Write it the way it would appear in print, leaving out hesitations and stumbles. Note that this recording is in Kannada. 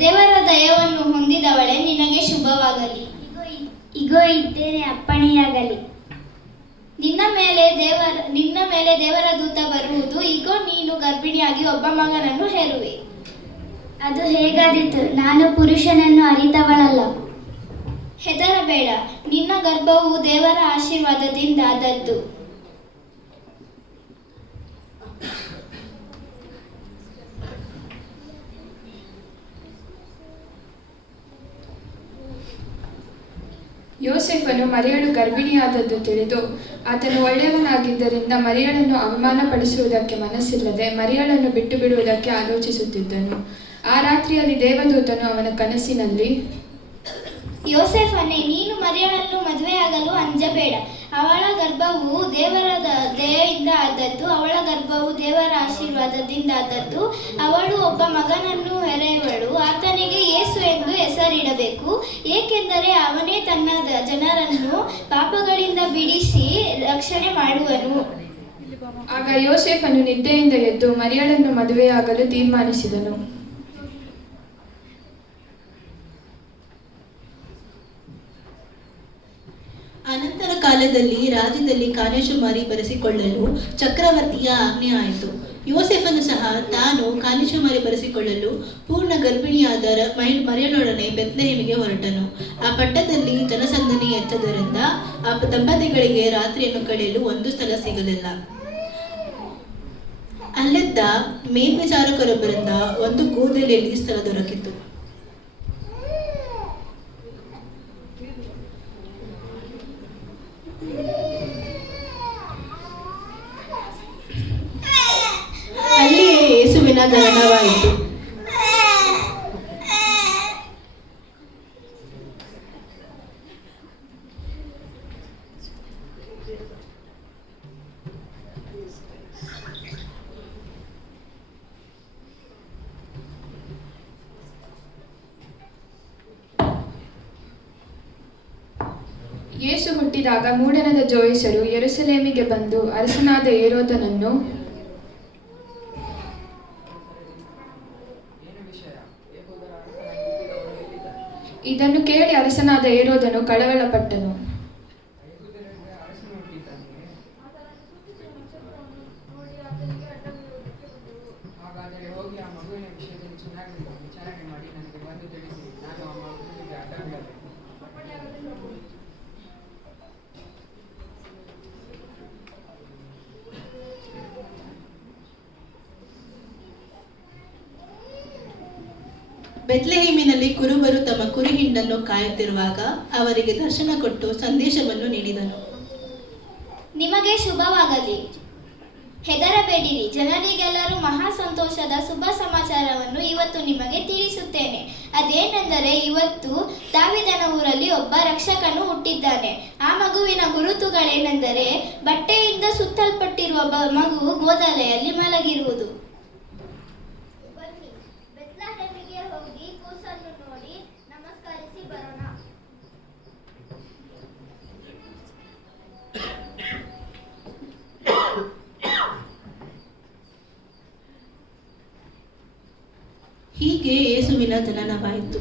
ದೇವರ ದಯವನ್ನು ಹೊಂದಿದವಳೇ, ನಿನಗೆ ಶುಭವಾಗಲಿ. ಇಗೋ ಇದ್ದೇನೆ, ಅಪ್ಪಣೆಯಾಗಲಿ. ನಿನ್ನ ಮೇಲೆ ದೇವರ ದೂತ ಬರುವುದು. ಇಗೋ, ನೀನು ಗರ್ಭಿಣಿಯಾಗಿ ಒಬ್ಬ ಮಗನನ್ನು ಹೆರುವೆ. ಅದು ಹೇಗಾದೀತು? ನಾನು ಪುರುಷನನ್ನು ಅರಿತವಳಲ್ಲ. ಹೆದರಬೇಡ, ನಿನ್ನ ಗರ್ಭವು ದೇವರ ಆಶೀರ್ವಾದದಿಂದ ಆದದ್ದು. ಯೋಸೇಫನು ಮರಿಯಳು ಗರ್ಭಿಣಿಯಾದದ್ದು ತಿಳಿದು ಆತನು ಒಳ್ಳೆಯವನಾಗಿದ್ದರಿಂದ ಮರಿಯಳನ್ನು ಅವಮಾನಪಡಿಸುವುದಕ್ಕೆ ಮನಸ್ಸಿಲ್ಲದೆ ಮರಿಯಳನ್ನು ಬಿಟ್ಟು ಬಿಡುವುದಕ್ಕೆ ಆಲೋಚಿಸುತ್ತಿದ್ದನು. ಆ ರಾತ್ರಿಯಲ್ಲಿ ದೇವದೂತನು ಅವನ ಕನಸಿನಲ್ಲಿ, ಯೋಸೇಫನೇ, ನೀನು ಮರಿಯಳನ್ನು ಮದುವೆಯಾಗಲು ಅಂಜಬೇಡ. ಅವಳ ಗರ್ಭವು ದೇವರ ದಯೆಯಿಂದ ಆದದ್ದು. ಅವಳ ಗರ್ಭವು ದೇವರ ಆಶೀರ್ವಾದದಿಂದ ಆದದ್ದು. ಅವಳು ಒಬ್ಬ ಮಗನನ್ನು ಹೆರೆಯುವಳು. ಆತನಿಗೆ ಯೇಸು ಎಂದು ಹೆಸರಿಡಬೇಕು, ಏಕೆಂದರೆ ಅವನೇ ತನ್ನ ಜನರನ್ನು ಪಾಪಗಳಿಂದ ಬಿಡಿಸಿ ರಕ್ಷಣೆ ಮಾಡುವನು. ಆಗ ಯೋಸೇಫನು ನಿದ್ದೆಯಿಂದ ಎದ್ದು ಮರಿಯಳನ್ನು ಮದುವೆಯಾಗಲು ತೀರ್ಮಾನಿಸಿದನು. ಅನಂತರ ಕಾಲದಲ್ಲಿ ರಾಜ್ಯದಲ್ಲಿ ಕಾರ್ಯಶುಮಾರಿ ಬರೆಸಿಕೊಳ್ಳಲು ಚಕ್ರವರ್ತಿಯ ಆಜ್ಞೆ ಆಯಿತು. ಯೋಸೇಫನು ಸಹ ತಾನು ಕಾರ್ಯಶುಮಾರಿ ಬರೆಸಿಕೊಳ್ಳಲು ಪೂರ್ಣ ಗರ್ಭಿಣಿಯಾದ ಮರಿಯಳೊಡನೆ ಬೆತ್ಲೆಹೇಮಿಗೆ ಹೊರಟನು. ಆ ಪಟ್ಟಣದಲ್ಲಿ ಜನಸಂದಣಿ ಹೆಚ್ಚದ್ದರಿಂದ ಆ ದಂಪತಿಗಳಿಗೆ ರಾತ್ರಿಯನ್ನು ಕಳೆಯಲು ಒಂದು ಸ್ಥಳ ಸಿಗಲಿಲ್ಲ. ಅಲ್ಲಿದ್ದ ಮೇಲ್ವಿಚಾರಕರೊಬ್ಬರಿಂದ ಒಂದು ಗೋದಲಿಯಲ್ಲಿ ಸ್ಥಳ ದೊರಕಿತು. ಅಲ್ಲಿಯೇ ಯೇಸುವಿನ ಜನನವಾಯಿತು. ಯೇಸು ಹುಟ್ಟಿದಾಗ ಮೂಡಣದ ಜೋಯಿಸರು ಯೆರೂಸಲೇಮಿಗೆ ಬಂದು ಅರಸನಾದ ಹೆರೋದನನ್ನು ಇದನ್ನು ಕೇಳಿ ಅರಸನಾದ ಹೆರೋದನು ಕಳವಳಪಟ್ಟನು. ಬೆತ್ಲೆಹೇಮಿನಲ್ಲಿ ಕುರುಬರು ತಮ್ಮ ಕುರಿ ಹಿಂಡನ್ನು ಕಾಯುತ್ತಿರುವಾಗ ಅವರಿಗೆ ದರ್ಶನ ಕೊಟ್ಟು ಸಂದೇಶವನ್ನು ನೀಡಿದನು. ನಿಮಗೆ ಶುಭವಾಗಲಿ, ಹೆದರಬೇಡಿರಿ. ಜನರಿಗೆಲ್ಲರೂ ಮಹಾ ಸಂತೋಷದ ಶುಭ ಸಮಾಚಾರವನ್ನು ಇವತ್ತು ನಿಮಗೆ ತಿಳಿಸುತ್ತೇನೆ. ಅದೇನೆಂದರೆ, ಇವತ್ತು ದಾವೀದನ ಊರಲ್ಲಿ ಒಬ್ಬ ರಕ್ಷಕನು ಹುಟ್ಟಿದ್ದಾನೆ. ಆ ಮಗುವಿನ ಗುರುತುಗಳೇನೆಂದರೆ, ಬಟ್ಟೆಯಿಂದ ಸುತ್ತಲ್ಪಟ್ಟಿರುವ ಮಗು ಗೋದಲೆಯಲ್ಲಿ ಮಲಗಿರುವುದು. ಹೋಗಿ ಕೂಸನ್ನು ನೋಡಿ ನಮಸ್ಕರಿಸಿ ಬರೋಣ. ಹೀಗೆ ಯೇಸುವಿನ ಜನನವಾಯಿತು.